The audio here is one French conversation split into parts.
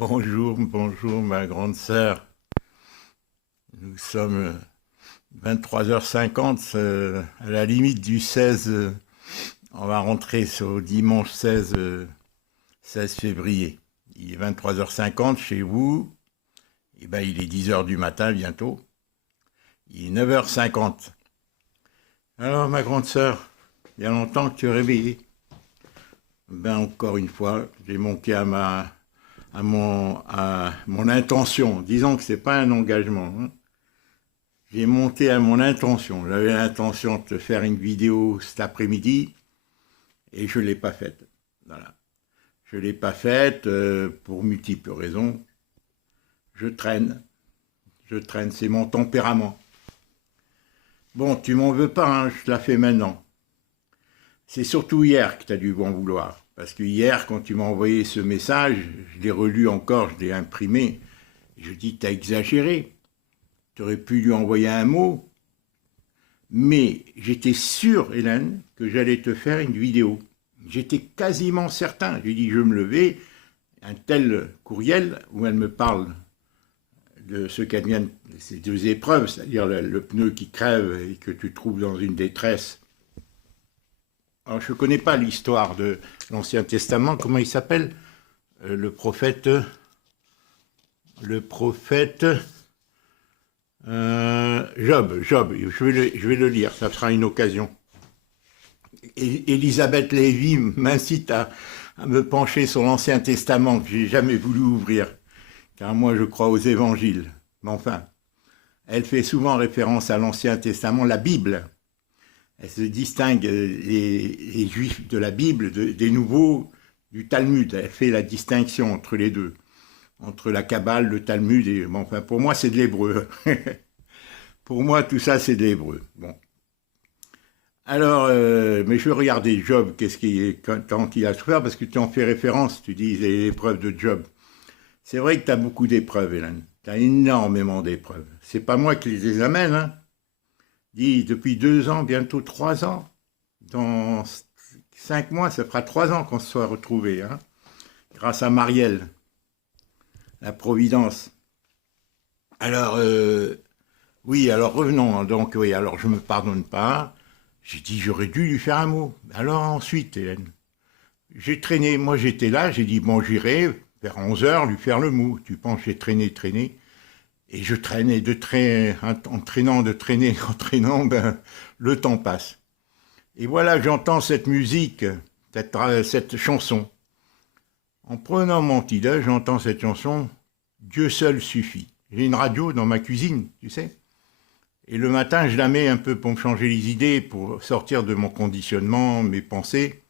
Bonjour, bonjour ma grande sœur. Nous sommes 23h50, à la limite du 16. On va rentrer au dimanche 16 février. Il est 23h50 chez vous. Et ben, il est 10h du matin bientôt. Il est 9h50. Alors ma grande sœur, il y a longtemps que tu es réveillée. Ben encore une fois, j'ai manqué à mon intention. Disons que c'est pas un engagement, hein. J'ai monté à mon intention. J'avais l'intention de te faire une vidéo cet après-midi et je ne l'ai pas faite. Voilà. Je ne l'ai pas faite pour multiples raisons. Je traîne. C'est mon tempérament. Bon, tu m'en veux pas, hein, je te la fais maintenant. C'est surtout hier que tu as dû m'en vouloir. Parce que hier, quand tu m'as envoyé ce message, je l'ai relu encore, je l'ai imprimé. Je dis, t'as exagéré. Tu aurais pu lui envoyer un mot. Mais j'étais sûr, Hélène, que j'allais te faire une vidéo. J'étais quasiment certain. J'ai dit, je me levais, un tel courriel où elle me parle de ce qu'elle vient, ces deux épreuves, c'est-à-dire le pneu qui crève et que tu trouves dans une détresse. Alors, je ne connais pas l'histoire de l'Ancien Testament. Comment il s'appelle? Le prophète Job. Je vais le lire, ça sera une occasion. Elisabeth Lévy m'incite à me pencher sur l'Ancien Testament que j'ai jamais voulu ouvrir, car moi je crois aux évangiles. Mais enfin, elle fait souvent référence à l'Ancien Testament, la Bible. Elle se distingue les Juifs de la Bible, des Nouveaux, du Talmud. Elle fait la distinction entre les deux, entre la Kabbale, le Talmud. Et, bon, enfin, pour moi, c'est de l'hébreu. Pour moi, tout ça, c'est de l'hébreu. Bon. Alors, mais je vais regarder Job, tant qu'il a souffert, parce que tu en fais référence, tu dis les épreuves de Job. C'est vrai que tu as beaucoup d'épreuves, Hélène. Tu as énormément d'épreuves. C'est pas moi qui les amène, hein. Dis, depuis 2 ans, bientôt 3 ans, dans 5 mois, ça fera 3 ans qu'on se soit retrouvés, hein, grâce à Marielle, la Providence. Alors, oui, alors revenons, hein. Donc oui, alors je me pardonne pas, j'ai dit j'aurais dû lui faire un mot. Alors ensuite, Hélène, j'ai traîné, moi j'étais là, j'ai dit bon j'irai vers 11h lui faire le mot. Tu penses j'ai traîné, et je traînais, en traînant, ben, le temps passe. Et voilà, j'entends cette musique, cette chanson. En prenant mon petit déj, j'entends cette chanson, Dieu seul suffit. J'ai une radio dans ma cuisine, tu sais. Et le matin, je la mets un peu pour me changer les idées, pour sortir de mon conditionnement, mes pensées.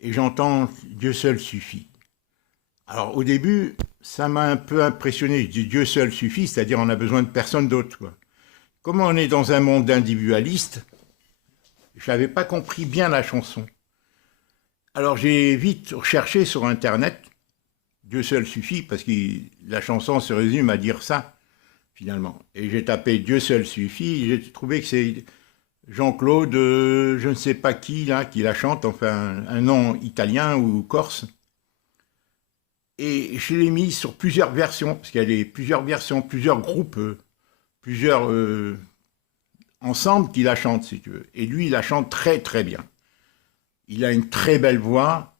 Et j'entends Dieu seul suffit. Alors au début, ça m'a un peu impressionné. Je dis Dieu seul suffit, c'est-à-dire on a besoin de personne d'autre, quoi. Comme on est dans un monde individualiste, je n'avais pas compris bien la chanson. Alors j'ai vite recherché sur Internet, Dieu seul suffit, parce que la chanson se résume à dire ça, finalement. Et j'ai tapé Dieu seul suffit, et j'ai trouvé que c'est Jean-Claude, je ne sais pas qui, là, qui la chante, enfin un nom italien ou corse. Et je l'ai mis sur plusieurs versions, parce qu'il y a plusieurs versions, plusieurs groupes, plusieurs ensembles qui la chantent, si tu veux. Et lui, il la chante très très bien. Il a une très belle voix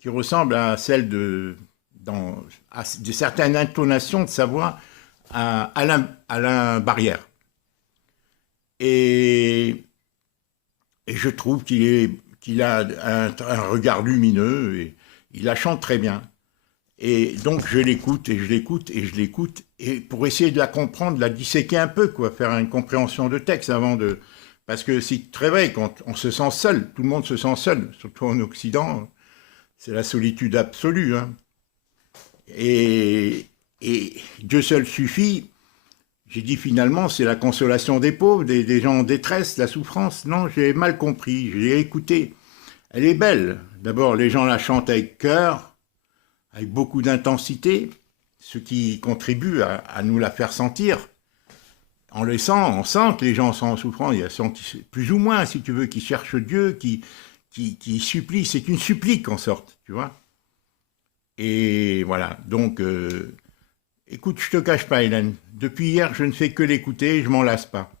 qui ressemble à celle de certaines intonations de sa voix à Alain Barrière. Et je trouve qu'il a un regard lumineux et il la chante très bien. Et donc je l'écoute et je l'écoute et je l'écoute, et pour essayer de la comprendre, de la disséquer un peu, quoi, faire une compréhension de texte avant de... Parce que c'est très vrai, quand on se sent seul, tout le monde se sent seul, surtout en Occident, c'est la solitude absolue, hein. Et Dieu seul suffit, j'ai dit finalement, c'est la consolation des pauvres, des gens en détresse, la souffrance. Non, j'ai mal compris, j'ai écouté. Elle est belle. D'abord, les gens la chantent avec cœur, avec beaucoup d'intensité, ce qui contribue à nous la faire sentir. On sent que les gens sont en souffrance, il y a plus ou moins, si tu veux, qui cherchent Dieu, qui supplient, c'est une supplique en sorte, tu vois. Et voilà, donc, écoute, je te cache pas, Hélène, depuis hier, je ne fais que l'écouter, je m'en lasse pas.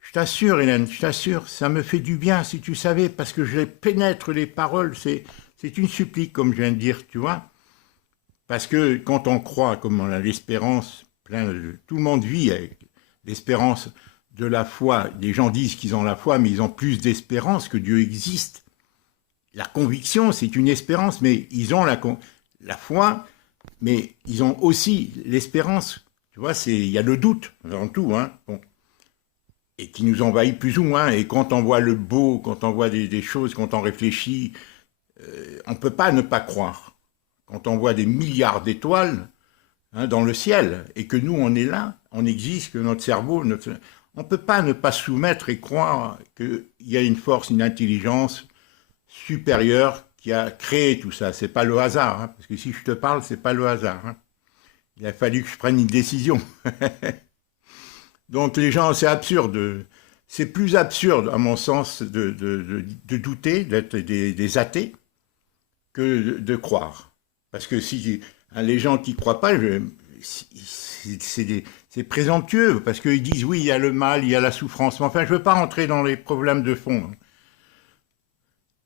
Je t'assure, Hélène, je t'assure, ça me fait du bien, si tu savais, parce que je pénètre les paroles, c'est une supplique, comme je viens de dire, tu vois. Parce que quand on croit, comme on a l'espérance, tout le monde vit avec l'espérance de la foi. Les gens disent qu'ils ont la foi, mais ils ont plus d'espérance que Dieu existe. La conviction, c'est une espérance, mais ils ont la foi, mais ils ont aussi l'espérance. Tu vois, il y a le doute, avant tout, hein. Bon. Et qui nous envahit plus ou moins. Et quand on voit le beau, quand on voit des choses, quand on réfléchit, on ne peut pas ne pas croire. Quand on voit des milliards d'étoiles hein, dans le ciel, et que nous, on est là, on existe, que notre cerveau, on ne peut pas ne pas soumettre et croire qu'il y a une force, une intelligence supérieure qui a créé tout ça. C'est pas le hasard, hein, parce que si je te parle, c'est pas le hasard. Hein. Il a fallu que je prenne une décision. Donc les gens, c'est absurde. C'est plus absurde, à mon sens, de douter, d'être des athées, que de croire. Parce que si hein, les gens qui ne croient pas, c'est présomptueux, parce qu'ils disent oui, il y a le mal, il y a la souffrance. Mais enfin, je ne veux pas rentrer dans les problèmes de fond.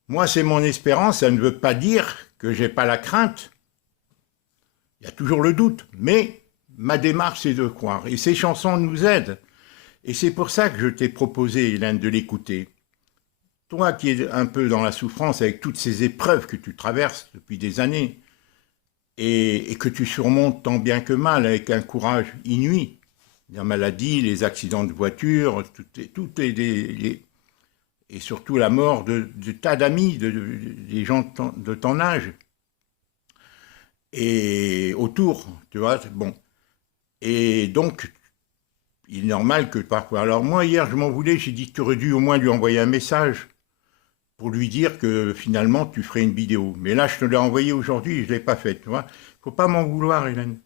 Moi, c'est mon espérance, ça ne veut pas dire que je n'ai pas la crainte. Il y a toujours le doute, mais ma démarche, c'est de croire. Et ces chansons nous aident. Et c'est pour ça que je t'ai proposé, Hélène, de l'écouter. Toi qui es un peu dans la souffrance avec toutes ces épreuves que tu traverses depuis des années, et que tu surmontes tant bien que mal avec un courage inouï. La maladie, les accidents de voiture, et surtout la mort de tas d'amis, des gens de ton âge. Et autour, tu vois, bon. Et donc, il est normal que parfois... Alors moi, hier, je m'en voulais, j'ai dit que tu aurais dû au moins lui envoyer un message pour lui dire que finalement, tu ferais une vidéo. Mais là, je te l'ai envoyé aujourd'hui, je ne l'ai pas faite, tu vois. Faut pas m'en vouloir, Hélène.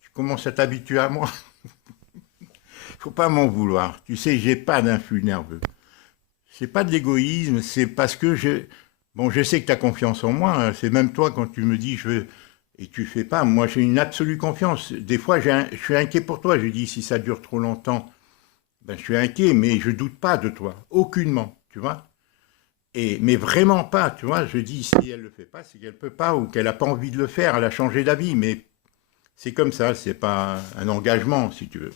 Tu commences à t'habituer à moi. Faut pas m'en vouloir. Tu sais, j'ai pas d'influx nerveux. C'est pas de l'égoïsme, c'est parce que bon, je sais que tu as confiance en moi. Hein. C'est même toi quand tu me dis je veux et tu fais pas. Moi, j'ai une absolue confiance. Des fois, je suis inquiet pour toi. Je dis si ça dure trop longtemps, ben je suis inquiet, mais je doute pas de toi, aucunement, tu vois. Mais vraiment pas, tu vois. Je dis si elle le fait pas, c'est qu'elle peut pas ou qu'elle a pas envie de le faire. Elle a changé d'avis, mais c'est comme ça. C'est pas un engagement, si tu veux.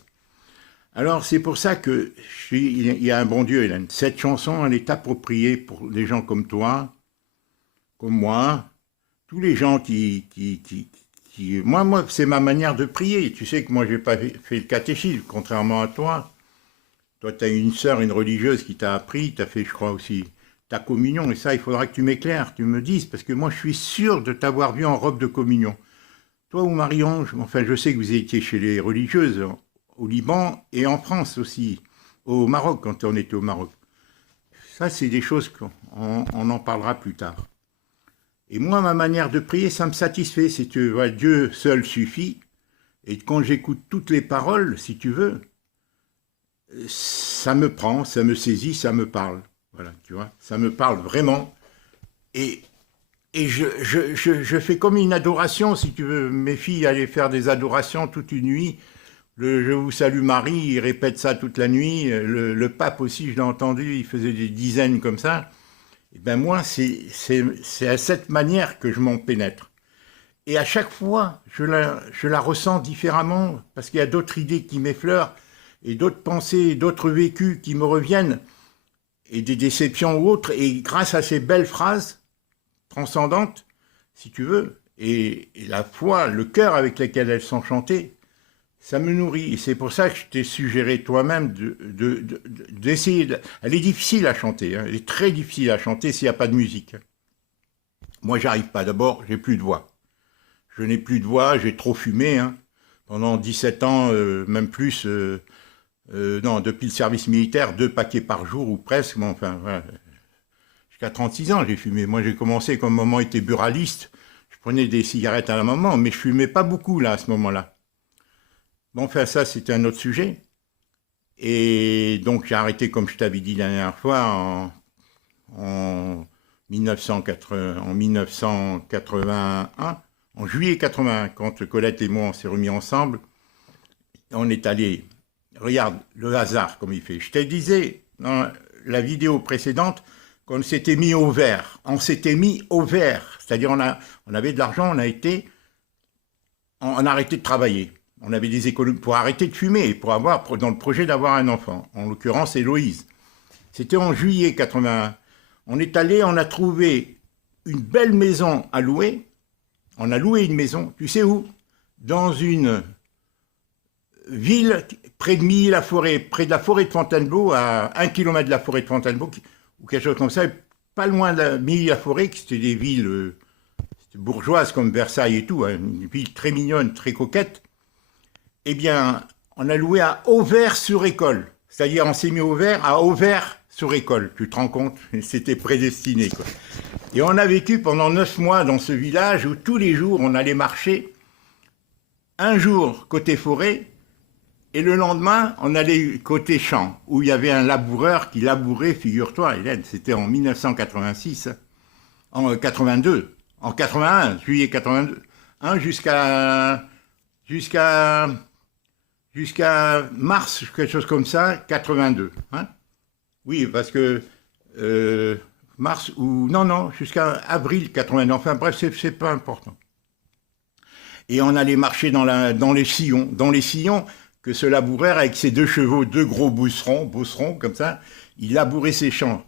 Alors, c'est pour ça que il y a un bon Dieu, Hélène. Cette chanson, elle est appropriée pour des gens comme toi, comme moi, tous les gens moi, c'est ma manière de prier. Tu sais que moi, j'ai pas fait le catéchisme, contrairement à toi. Toi, tu as une sœur, une religieuse qui t'a appris, tu as fait, je crois aussi, ta communion. Et ça, il faudra que tu m'éclaires, tu me dises, parce que moi, je suis sûr de t'avoir vu en robe de communion. Toi ou Marie-Ange, enfin, je sais que vous étiez chez les religieuses, au Liban et en France aussi, au Maroc, quand on était au Maroc. Ça, c'est des choses qu'on en parlera plus tard. Et moi, ma manière de prier, ça me satisfait. Si tu vois, Dieu seul suffit. Et quand j'écoute toutes les paroles, si tu veux, ça me prend, ça me saisit, ça me parle. Voilà, tu vois, ça me parle vraiment. Et je fais comme une adoration, si tu veux. Mes filles allaient faire des adorations toute une nuit. Je vous salue Marie, il répète ça toute la nuit. Le pape aussi, je l'ai entendu, il faisait des dizaines comme ça. Et ben moi, c'est à cette manière que je m'en pénètre. Et à chaque fois, je la ressens différemment, parce qu'il y a d'autres idées qui m'effleurent, et d'autres pensées, d'autres vécus qui me reviennent, et des déceptions ou autres. Et grâce à ces belles phrases transcendantes, si tu veux, et la foi, le cœur avec lequel elles sont chantées, ça me nourrit. Et c'est pour ça que je t'ai suggéré toi-même d'essayer. Elle est difficile à chanter. Hein. Elle est très difficile à chanter s'il n'y a pas de musique. Moi, j'arrive pas. D'abord, j'ai plus de voix. Je n'ai plus de voix, j'ai trop fumé. Hein. Pendant 17 ans, même plus. Non, depuis le service militaire, 2 paquets par jour ou presque. Mais enfin, voilà. Jusqu'à 36 ans, j'ai fumé. Moi, j'ai commencé quand maman était buraliste. Je prenais des cigarettes à la maman, mais je fumais pas beaucoup là, à ce moment-là. Bon, enfin, ça, c'était un autre sujet. Et donc, j'ai arrêté, comme je t'avais dit la dernière fois, en 1981. en juillet 80, quand Colette et moi on s'est remis ensemble, on est allé, regarde le hasard comme il fait. Je te disais dans la vidéo précédente qu'on s'était mis au vert. On s'était mis au vert, c'est-à-dire on avait de l'argent, on a arrêté de travailler. On avait des économies pour arrêter de fumer, pour avoir dans le projet d'avoir un enfant, en l'occurrence Héloïse. C'était en juillet 81. On est allé, on a trouvé une belle maison à louer. On a loué une maison, tu sais où? Dans une ville près de Milly-la-Forêt, près de la forêt de Fontainebleau, à 1 km de la forêt de Fontainebleau, ou quelque chose comme ça, pas loin de Milly-la-Forêt, qui c'était des villes bourgeoises comme Versailles et tout, hein, une ville très mignonne, très coquette. Eh bien, on a loué à Auvers-sur-École, c'est-à-dire on s'est mis au vert à Auvers-sur-École, tu te rends compte? C'était prédestiné, quoi. Et on a vécu pendant 9 mois dans ce village où tous les jours on allait marcher, un jour côté forêt, et le lendemain on allait côté champ, où il y avait un laboureur qui labourait, figure-toi Hélène, c'était en 1986, en 82, en 81, juillet 82, hein, jusqu'à mars, quelque chose comme ça, 82, hein. Oui, parce que mars ou non, jusqu'à avril 82. Enfin bref, c'est pas important. Et on allait marcher dans les sillons que ce laboureur avec ses 2 chevaux, 2 gros bosserons comme ça, il labourait ses champs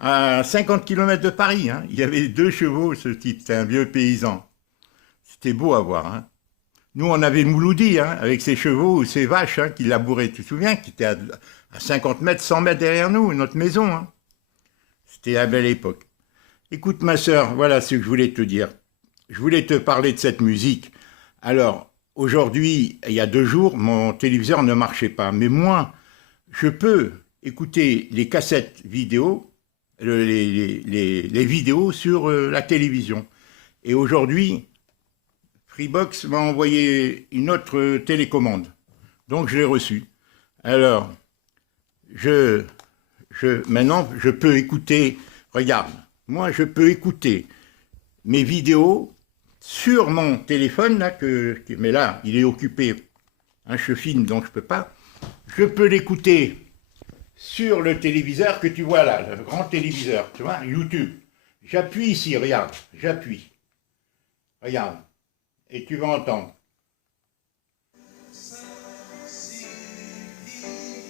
à 50 km de Paris. Hein, il y avait 2 chevaux, ce type, c'était un vieux paysan. C'était beau à voir. Hein. Nous, on avait Mouloudi, hein, avec ses chevaux ou ses vaches, hein, qui labouraient, tu te souviens, qui était à 50 mètres, 100 mètres derrière nous, notre maison. Hein. C'était la belle époque. Écoute, ma sœur, voilà ce que je voulais te dire. Je voulais te parler de cette musique. Alors, aujourd'hui, il y a 2 jours, mon téléviseur ne marchait pas. Mais moi, je peux écouter les cassettes vidéo, les vidéos sur la télévision. Et aujourd'hui, Freebox m'a envoyé une autre télécommande. Donc, je l'ai reçue. Alors, maintenant, je peux écouter, regarde, moi, je peux écouter mes vidéos sur mon téléphone, là, mais là, il est occupé, hein, je filme, donc je peux pas. Je peux l'écouter sur le téléviseur que tu vois là, le grand téléviseur, tu vois, YouTube. J'appuie ici, regarde, j'appuie. Regarde, et tu vas entendre.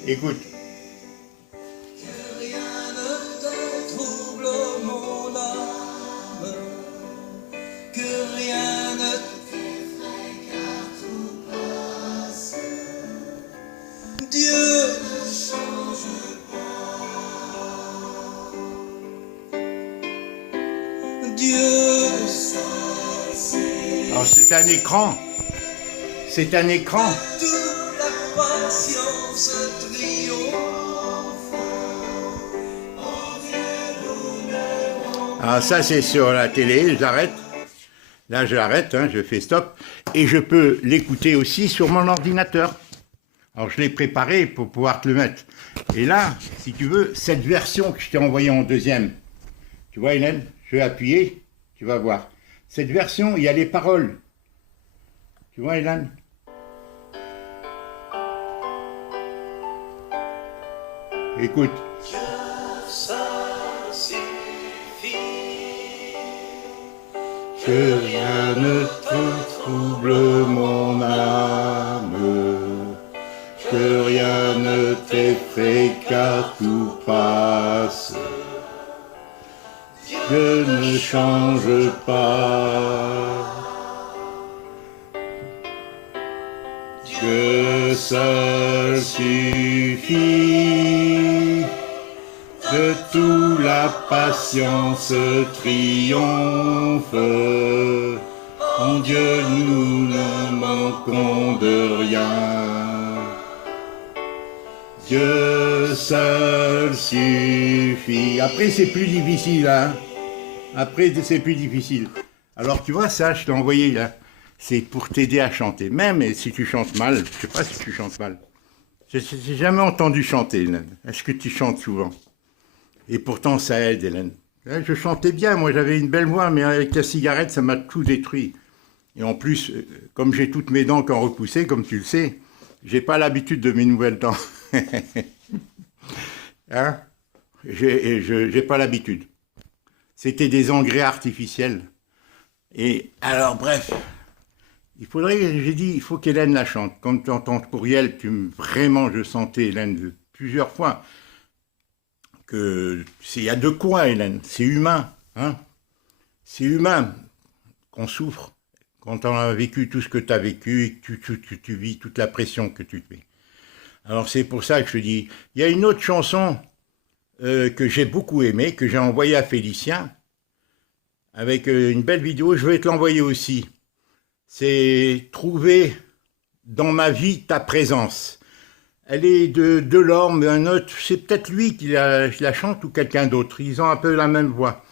Écoute. Alors c'est un écran. C'est un écran. Alors ça c'est sur la télé, j'arrête. Là j'arrête, hein, je fais stop. Et je peux l'écouter aussi sur mon ordinateur. Alors je l'ai préparé pour pouvoir te le mettre. Et là, si tu veux, cette version que je t'ai envoyée en deuxième, tu vois Hélène, je vais appuyer, tu vas voir. Cette version, il y a les paroles. Tu vois Hélène? Écoute. Que rien ne te trouble mon âme, que rien ne t'effraie car tout passe. Dieu ne change pas. Dieu seul suffit. De tout la patience triomphe. En Dieu nous ne manquons de rien. Dieu seul suffit. Après c'est plus difficile, hein. Après c'est plus difficile. Alors tu vois ça, je t'ai envoyé là. C'est pour t'aider à chanter. Même si tu chantes mal, je sais pas si tu chantes mal. J'ai jamais entendu chanter, Hélène. Est-ce que tu chantes souvent? Et pourtant ça aide, Hélène. Je chantais bien, moi j'avais une belle voix, mais avec la cigarette, ça m'a tout détruit. Et en plus, comme j'ai toutes mes dents qui ont repoussé, comme tu le sais, j'ai pas l'habitude de mes nouvelles dents. Hein? J'ai pas l'habitude. C'était des engrais artificiels. Et alors, bref, j'ai dit, il faut qu'Hélène la chante. Quand tu entends courriel, vraiment, je sentais Hélène plusieurs fois que il y a de quoi, Hélène. C'est humain, hein. C'est humain qu'on souffre quand on a vécu tout ce que tu as vécu et que tu vis toute la pression que tu te mets. Alors c'est pour ça que je te dis, il y a une autre chanson que j'ai beaucoup aimée, que j'ai envoyée à Félicien, avec une belle vidéo, je vais te l'envoyer aussi. C'est Trouver dans ma vie ta présence. Elle est de Delorme, un autre, c'est peut-être lui qui la chante ou quelqu'un d'autre, ils ont un peu la même voix.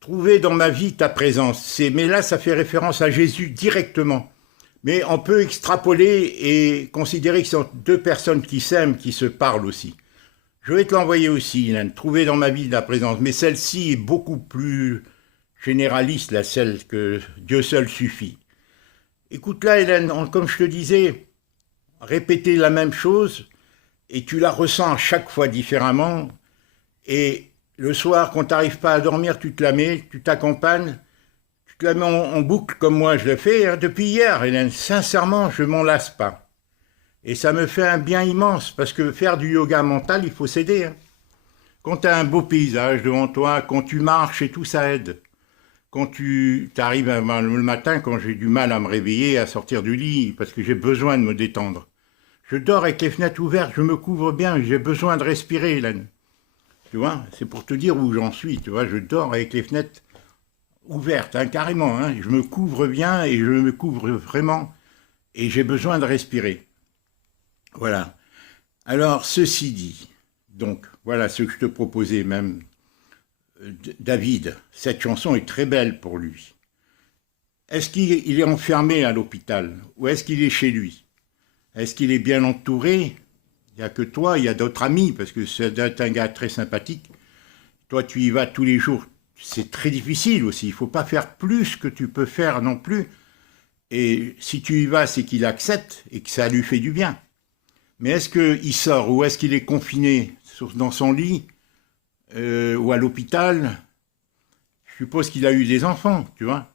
Trouver dans ma vie ta présence, mais là ça fait référence à Jésus directement. Mais on peut extrapoler et considérer que ce sont deux personnes qui s'aiment, qui se parlent aussi. Je vais te l'envoyer aussi, Hélène, Trouver dans ma vie ta présence, mais celle-ci est beaucoup plus généraliste, là, celle que Dieu seul suffit. Écoute-la, Hélène, comme je te disais, répéter la même chose et tu la ressens à chaque fois différemment. Et le soir, quand tu n'arrives pas à dormir, tu te la mets, tu t'accompagnes, tu te la mets en boucle comme moi je le fais hein, depuis hier, Hélène. Sincèrement, je m'en lasse pas. Et ça me fait un bien immense parce que faire du yoga mental, il faut s'aider. Hein. Quand tu as un beau paysage devant toi, quand tu marches et tout, ça aide. Quand tu arrives le matin, quand j'ai du mal à me réveiller, à sortir du lit, parce que j'ai besoin de me détendre. Je dors avec les fenêtres ouvertes, je me couvre bien, j'ai besoin de respirer, Hélène. Tu vois, c'est pour te dire où j'en suis, tu vois, je dors avec les fenêtres ouvertes, hein, carrément, hein, je me couvre bien et je me couvre vraiment, et j'ai besoin de respirer. Voilà. Alors, ceci dit, donc, voilà ce que je te proposais même. David, cette chanson est très belle pour lui. Est-ce qu'il est enfermé à l'hôpital ou est-ce qu'il est chez lui? Est-ce qu'il est bien entouré? Il n'y a que toi, il y a d'autres amis, parce que c'est un gars très sympathique. Toi, tu y vas tous les jours. C'est très difficile aussi. Il ne faut pas faire plus que tu peux faire non plus. Et si tu y vas, c'est qu'il accepte et que ça lui fait du bien. Mais est-ce qu'il sort ou est-ce qu'il est confiné dans son lit ou à l'hôpital? Je suppose qu'il a eu des enfants, tu vois.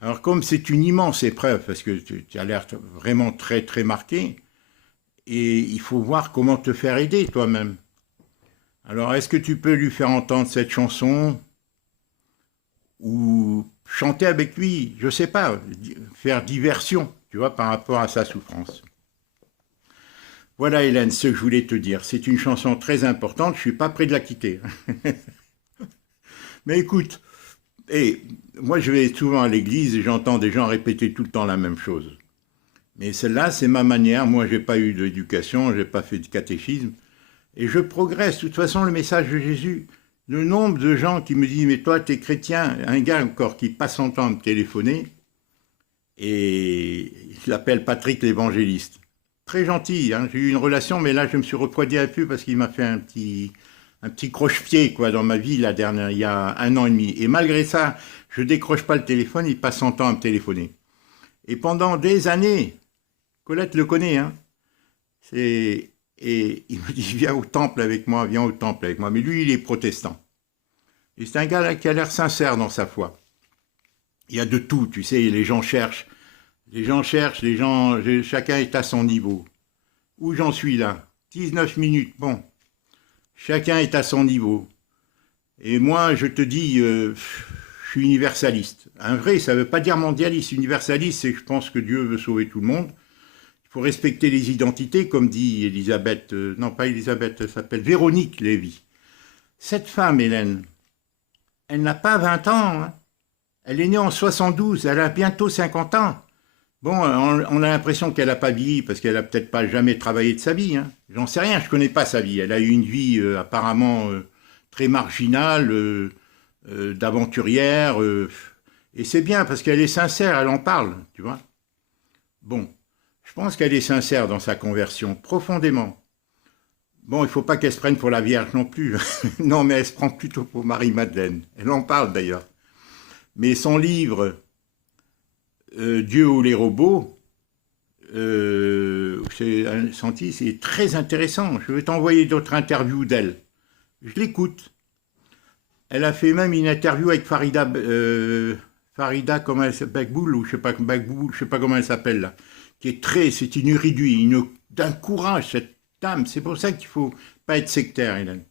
Alors comme c'est une immense épreuve, parce que tu as l'air vraiment très très marqué, et il faut voir comment te faire aider toi-même. Alors est-ce que tu peux lui faire entendre cette chanson ou chanter avec lui, je sais pas, faire diversion, tu vois, par rapport à sa souffrance. Voilà Hélène, ce que je voulais te dire. C'est une chanson très importante, je suis pas prêt de la quitter. Mais écoute, moi je vais souvent à l'église et j'entends des gens répéter tout le temps la même chose. Mais celle-là, c'est ma manière. Moi, j'ai pas eu d'éducation, j'ai pas fait de catéchisme. Et je progresse. De toute façon, le message de Jésus, le nombre de gens qui me disent « Mais toi, t'es chrétien », un gars encore qui passe son temps à me téléphoner, et je l'appelle Patrick l'évangéliste. Très gentil, hein. J'ai eu une relation, mais là, je me suis refroidi un peu parce qu'il m'a fait un petit croche-pied quoi, dans ma vie il y a 1 an et demi. Et malgré ça, je décroche pas le téléphone, il passe son temps à me téléphoner. Et pendant des années, Colette le connaît, hein. Et il me dit, viens au temple avec moi, viens au temple avec moi. Mais lui, il est protestant. Et c'est un gars là, qui a l'air sincère dans sa foi. Il y a de tout, tu sais, les gens cherchent. Chacun est à son niveau. Où j'en suis là? 19 minutes, bon. Chacun est à son niveau. Et moi, je te dis, je suis universaliste. Un vrai, ça ne veut pas dire mondialiste. Universaliste, c'est que je pense que Dieu veut sauver tout le monde. Il faut respecter les identités, comme dit Elisabeth, non pas Elisabeth, elle s'appelle Véronique Lévy. Cette femme, Hélène, elle n'a pas 20 ans. Hein. Elle est née en 72, elle a bientôt 50 ans. Bon, on a l'impression qu'elle n'a pas vieilli parce qu'elle n'a peut-être pas jamais travaillé de sa vie. Hein. J'en sais rien, je ne connais pas sa vie. Elle a eu une vie apparemment très marginale, d'aventurière. Et c'est bien parce qu'elle est sincère, elle en parle, tu vois. Bon, je pense qu'elle est sincère dans sa conversion, profondément. Bon, il ne faut pas qu'elle se prenne pour la Vierge non plus. Non, mais elle se prend plutôt pour Marie-Madeleine. Elle en parle d'ailleurs. Mais son livre Dieu ou les robots, j'ai senti, c'est très intéressant. Je vais t'envoyer d'autres interviews d'elle. Je l'écoute. Elle a fait même une interview avec Farida comment elle s'appelle, Bagboul, ou je sais pas, Bagboul, je sais pas comment elle s'appelle là, qui est c'est une érudite, d'un courage, cette dame. C'est pour ça qu'il faut pas être sectaire, Hélène.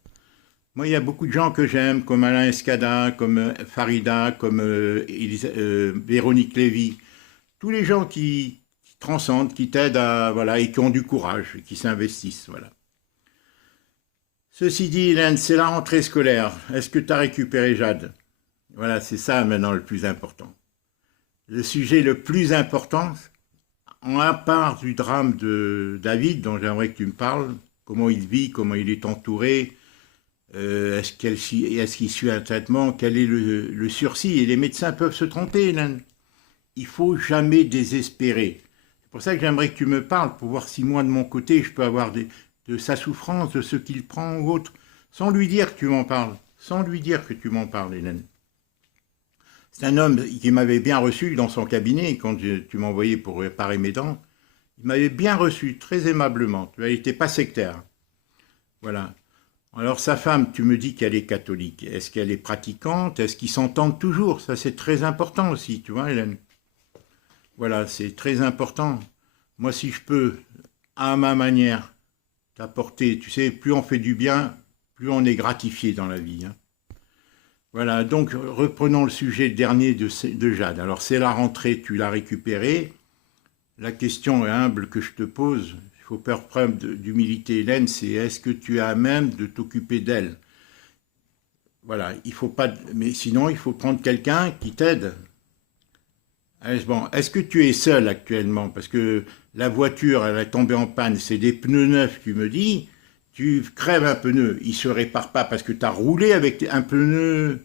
Moi, il y a beaucoup de gens que j'aime, comme Alain Escada, comme Farida, comme Véronique Lévy. Tous les gens qui transcendent, qui t'aident à, voilà, et qui ont du courage, et qui s'investissent, voilà. Ceci dit, Hélène, c'est la rentrée scolaire. Est-ce que tu as récupéré Jade? Voilà, c'est ça maintenant le plus important. Le sujet le plus important, à part du drame de David, dont j'aimerais que tu me parles, comment il vit, comment il est entouré, est-ce qu'il suit un traitement, quel est le sursis? Et les médecins peuvent se tromper, Hélène. Il ne faut jamais désespérer. C'est pour ça que j'aimerais que tu me parles, pour voir si moi, de mon côté, je peux avoir de sa souffrance, de ce qu'il prend ou autre, sans lui dire que tu m'en parles, sans lui dire que tu m'en parles, Hélène. C'est un homme qui m'avait bien reçu dans son cabinet, quand tu m'as envoyé pour réparer mes dents. Il m'avait bien reçu, très aimablement. Il n'était pas sectaire. Voilà. Alors sa femme, tu me dis qu'elle est catholique. Est-ce qu'elle est pratiquante? Est-ce qu'ils s'entendent toujours? Ça, c'est très important aussi, tu vois, Hélène. Voilà, c'est très important. Moi, si je peux, à ma manière, t'apporter, tu sais, plus on fait du bien, plus on est gratifié dans la vie. Hein. Voilà, donc reprenons le sujet dernier de Jade. Alors c'est la rentrée, tu l'as récupérée. La question humble que je te pose, il faut faire preuve d'humilité, Hélène, c'est est-ce que tu es à même de t'occuper d'elle? Voilà, il faut pas, mais sinon il faut prendre quelqu'un qui t'aide. Bon, est-ce que tu es seul actuellement? Parce que la voiture, elle est tombée en panne, c'est des pneus neufs, tu me dis, tu crèves un pneu, il ne se répare pas parce que tu as roulé avec un pneu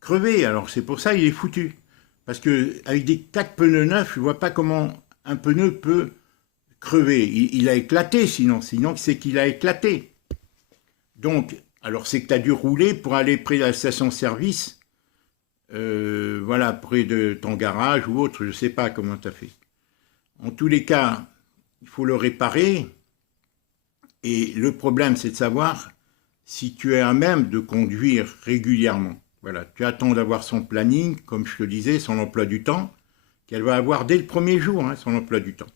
crevé, alors c'est pour ça qu'il est foutu. Parce que avec des 4 pneus neufs, je ne vois pas comment un pneu peut crever. Il a éclaté sinon c'est qu'il a éclaté. Donc, alors c'est que tu as dû rouler pour aller près de la station-service, voilà, près de ton garage ou autre, je ne sais pas comment tu as fait. En tous les cas, il faut le réparer. Et le problème, c'est de savoir si tu es à même de conduire régulièrement. Voilà, tu attends d'avoir son planning, comme je te disais, son emploi du temps, qu'elle va avoir dès le premier jour, hein, son emploi du temps.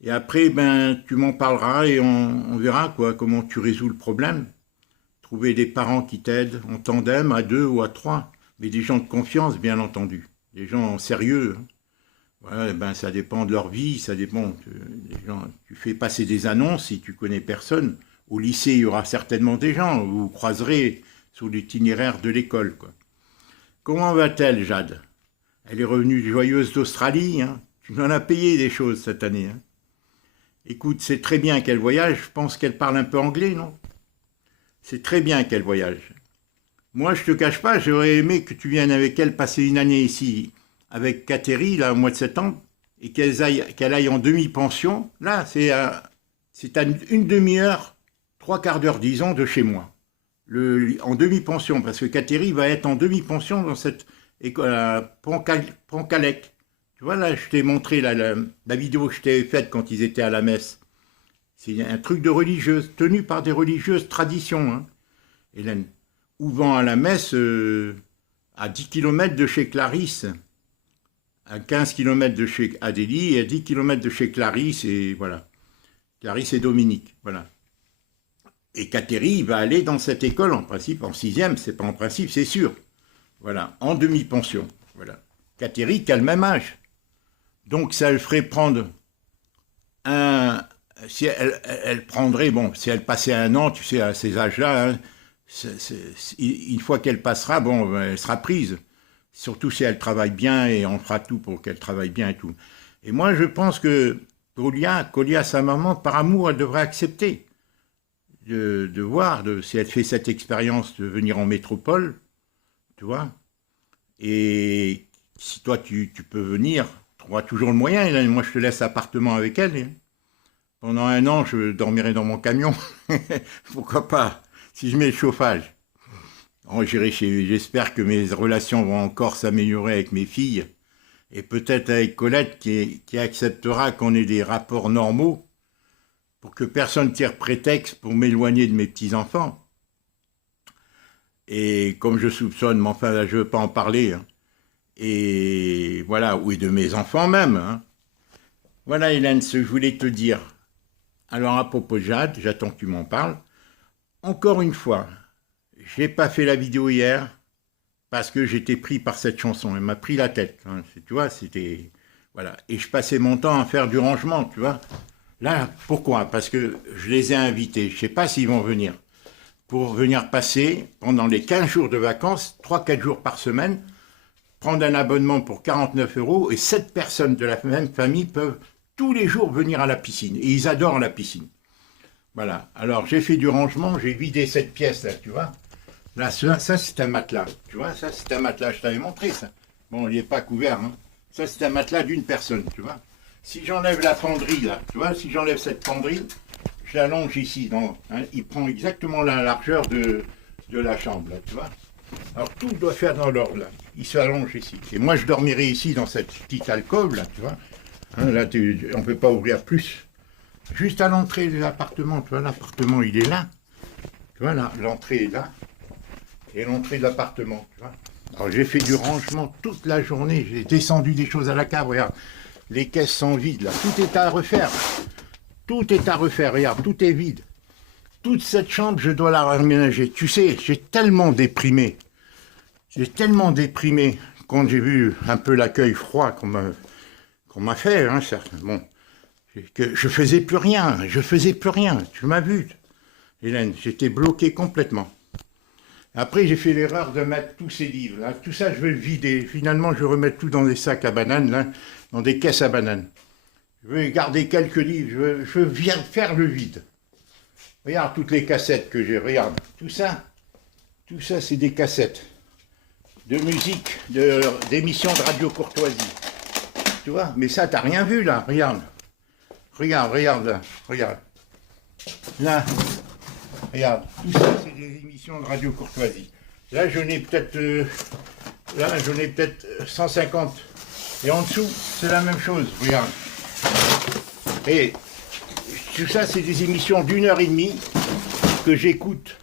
Et après, ben, tu m'en parleras et on verra quoi, comment tu résous le problème. Trouver des parents qui t'aident en tandem, à 2 ou à 3, mais des gens de confiance, bien entendu, des gens sérieux. Hein. Voilà, ben, ça dépend de leur vie, ça dépend. Tu fais passer des annonces si tu connais personne. Au lycée, il y aura certainement des gens, vous croiserez sur l'itinéraire de l'école. Quoi. Comment va-t-elle, Jade? Elle est revenue joyeuse d'Australie. Hein. Tu en as payé des choses cette année. Hein. Écoute, c'est très bien qu'elle voyage. Je pense qu'elle parle un peu anglais, non? C'est très bien qu'elle voyage. Moi, je te cache pas, j'aurais aimé que tu viennes avec elle passer une année ici, avec Catherine, là, au mois de septembre, et qu'elle aille en demi-pension. Là, c'est à une demi-heure, 3/4 d'heure, disons, de chez moi. En demi-pension, parce que Catherine va être en demi-pension dans cette école à Pontcallec. Tu vois, là, je t'ai montré la vidéo que je t'ai faite quand ils étaient à la messe. C'est un truc de religieuse, tenu par des religieuses traditions, hein, Hélène. Ou vont à la messe à 10 km de chez Clarisse, à 15 km de chez Adélie et à 10 km de chez Clarisse, et voilà. Clarisse et Dominique, voilà. Et Catherine va aller dans cette école, en principe, en 6e, c'est pas en principe, c'est sûr. Voilà, en demi-pension, voilà. Catherine qui a le même âge. Donc ça le ferait prendre si elle prendrait, bon, si elle passait 1 an, tu sais, à ces âges-là, hein, une fois qu'elle passera, bon, elle sera prise. Surtout si elle travaille bien, et on fera tout pour qu'elle travaille bien et tout. Et moi, je pense que Colia, sa maman, par amour, elle devrait accepter de voir, si elle fait cette expérience de venir en métropole, tu vois. Et si toi, tu peux venir, tu trouveras toujours le moyen. Et là, moi, je te laisse appartement avec elle. Hein. Pendant 1 an, je dormirai dans mon camion. Pourquoi pas, si je mets le chauffage. Oh, j'espère que mes relations vont encore s'améliorer avec mes filles. Et peut-être avec Colette qui acceptera qu'on ait des rapports normaux pour que personne tire prétexte pour m'éloigner de mes petits-enfants. Et comme je soupçonne, mais enfin là, je ne veux pas en parler, hein. Et voilà, oui, de mes enfants même, hein. Voilà Hélène, ce que je voulais te dire. Alors à propos de Jade, j'attends que tu m'en parles. Encore une fois, j'ai pas fait la vidéo hier parce que j'étais pris par cette chanson. Elle m'a pris la tête, hein. Tu vois, c'était... Voilà. Et je passais mon temps à faire du rangement, tu vois. Là, pourquoi? Parce que je les ai invités. Je sais pas s'ils vont venir. Pour venir passer, pendant les 15 jours de vacances, 3-4 jours par semaine, prendre un abonnement pour 49 € et 7 personnes de la même famille peuvent tous les jours venir à la piscine. Et ils adorent la piscine. Voilà. Alors, j'ai fait du rangement, j'ai vidé cette pièce-là, tu vois. Là, ça c'est un matelas. Tu vois, ça, c'est un matelas. Je t'avais montré, ça. Bon, il n'est pas couvert, hein. Ça, c'est un matelas d'une personne, tu vois. Si j'enlève la penderie, là, tu vois, si j'enlève cette penderie, je l'allonge ici. Donc, hein, il prend exactement la largeur de la chambre, là, tu vois. Alors, tout doit faire dans l'ordre, là. Il s'allonge ici. Et moi, je dormirai ici, dans cette petite alcôve, là, tu vois. Hein, là, on ne peut pas ouvrir plus. Juste à l'entrée de l'appartement, tu vois, l'appartement, il est là. Tu vois, là, l'entrée est là. Et l'entrée de l'appartement, tu vois. Alors, j'ai fait du rangement toute la journée. J'ai descendu des choses à la cave, regarde. Les caisses sont vides, là. Tout est à refaire. Tout est à refaire, regarde, tout est vide. Toute cette chambre, je dois la réaménager. Tu sais, j'ai tellement déprimé. J'ai tellement déprimé quand j'ai vu un peu l'accueil froid qu'on m'a fait, hein, certes. Bon, que je faisais plus rien, tu m'as vu, Hélène, j'étais bloqué complètement. Après, j'ai fait l'erreur de mettre tous ces livres, là. Tout ça, je vais le vider. Finalement, je vais remettre tout dans des sacs à bananes, là, dans des caisses à bananes. Je vais garder quelques livres, je viens faire le vide. Regarde toutes les cassettes que j'ai, regarde. Tout ça, c'est des cassettes de musique, d'émissions de Radio Courtoisie. Tu vois, mais ça, t'as rien vu, là, regarde. Regarde, là, regarde. Là, regarde, tout ça, c'est des émissions de Radio Courtoisie. Là, j'en ai peut-être 150. Et en dessous, c'est la même chose, regarde. Et tout ça, c'est des émissions d'1h30 que j'écoute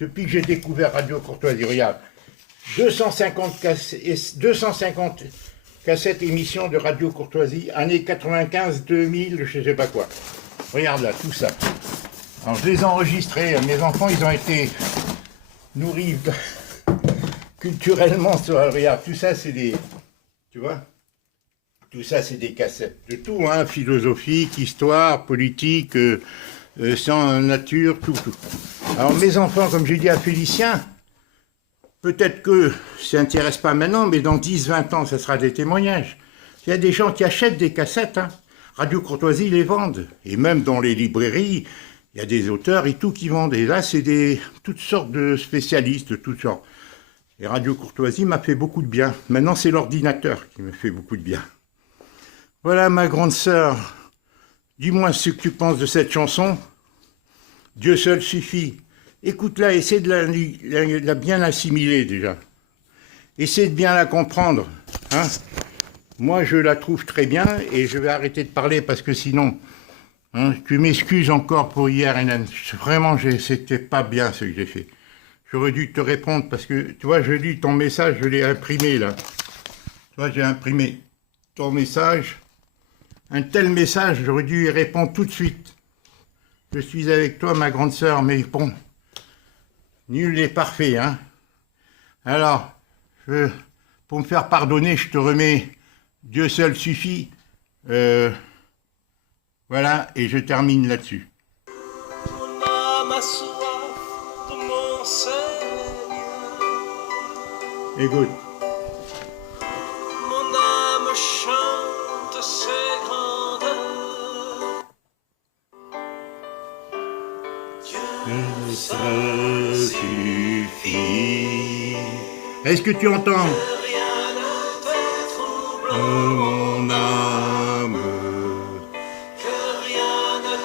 depuis que j'ai découvert Radio Courtoisie. Regarde, 250 cassettes émissions de Radio Courtoisie, années 95, 2000, je sais pas quoi. Regarde là, tout ça. Alors, je les ai enregistrés. Mes enfants, ils ont été nourris culturellement. Regarde, tout ça, c'est des... Tu vois? Tout ça, c'est des cassettes. De tout, hein, philosophique, histoire, politique, sans nature, tout. Alors, mes enfants, comme j'ai dit à Félicien, peut-être que ça n'intéresse pas maintenant, mais dans 10-20 ans, ça sera des témoignages. Il y a des gens qui achètent des cassettes, hein. Radio Courtoisie les vendent. Et même dans les librairies, il y a des auteurs et tout qui vendent. Et là, c'est toutes sortes de spécialistes de toutes sortes. Et Radio Courtoisie m'a fait beaucoup de bien. Maintenant, c'est l'ordinateur qui me fait beaucoup de bien. Voilà, ma grande sœur. Dis-moi ce que tu penses de cette chanson. Dieu seul suffit. Écoute-la, essaie de la bien assimiler déjà. Essaie de bien la comprendre. Hein. Moi, je la trouve très bien et je vais arrêter de parler parce que sinon, hein, tu m'excuses encore pour hier, Hélène. Vraiment, c'était pas bien ce que j'ai fait. J'aurais dû te répondre parce que, tu vois, je lis ton message, je l'ai imprimé là. Tu vois, j'ai imprimé ton message. Un tel message, j'aurais dû y répondre tout de suite. Je suis avec toi, ma grande sœur, mais bon, nul n'est parfait, hein. Alors, pour me faire pardonner, je te remets Dieu seul suffit. Voilà, et je termine là-dessus. Mon âme a soif de mon Seigneur. Écoute. Mon âme chante ses grandeurs. Dieu seul suffit. Est-ce que tu entends? rien ne te troublant, Mon âme. que rien ne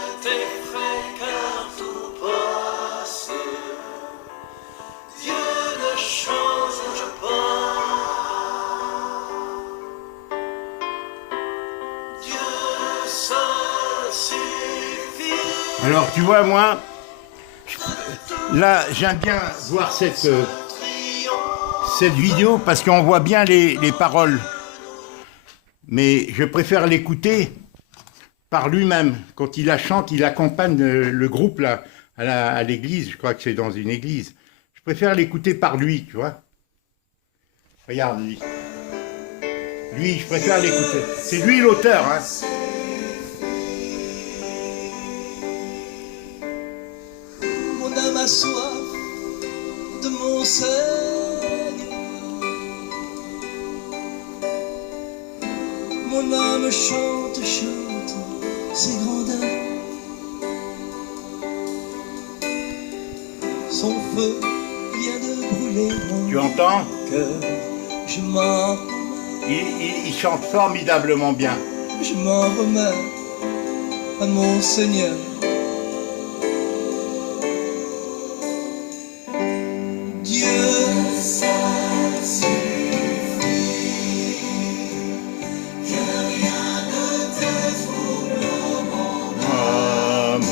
Alors tu vois, moi, là, j'aime bien voir cette vidéo parce qu'on voit bien les paroles. Mais je préfère l'écouter par lui-même. Quand il la chante, il accompagne le groupe là, à l'église. Je crois que c'est dans une église. Je préfère l'écouter par lui, tu vois. Regarde, lui. Lui, je préfère l'écouter. C'est lui l'auteur, hein. Mon âme a soif de mon Seigneur. Mon âme chante, chante ses grandeurs. Son feu vient de brûler mon Tu entends? cœur. Je m'en Il chante formidablement bien. Je m'en remets à mon Seigneur. Dieu, ça suffit, que rien ne te trouble, mon Âme,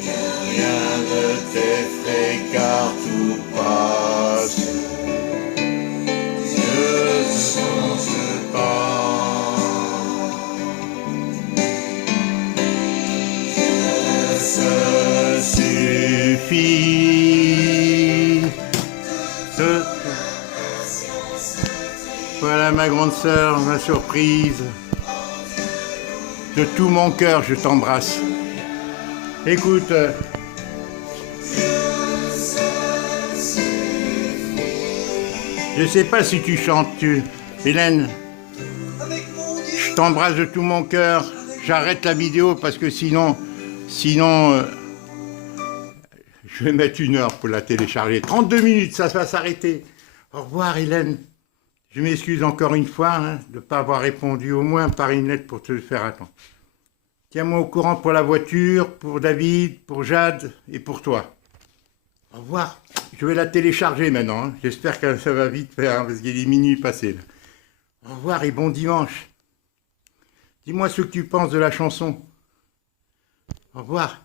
que rien ne t'effraie car tout passe. Ne change pas. Que ça suffit. Voilà ma grande sœur, ma surprise. De tout mon cœur, je t'embrasse. Écoute, je sais pas si tu chantes, Hélène. avec mon Dieu. Je t'embrasse de tout mon cœur. J'arrête la vidéo parce que sinon, je vais mettre 1 heure pour la télécharger. 32 minutes, ça va s'arrêter. Au revoir, Hélène. Je m'excuse encore une fois hein, de ne pas avoir répondu au moins par une lettre pour te le faire attendre. Tiens-moi au courant pour la voiture, pour David, pour Jade et pour toi. Au revoir. Je vais la télécharger maintenant. Hein. J'espère que ça va vite faire hein, parce qu'il est minuit passé. Là. Au revoir et bon dimanche. Dis-moi ce que tu penses de la chanson. Au revoir.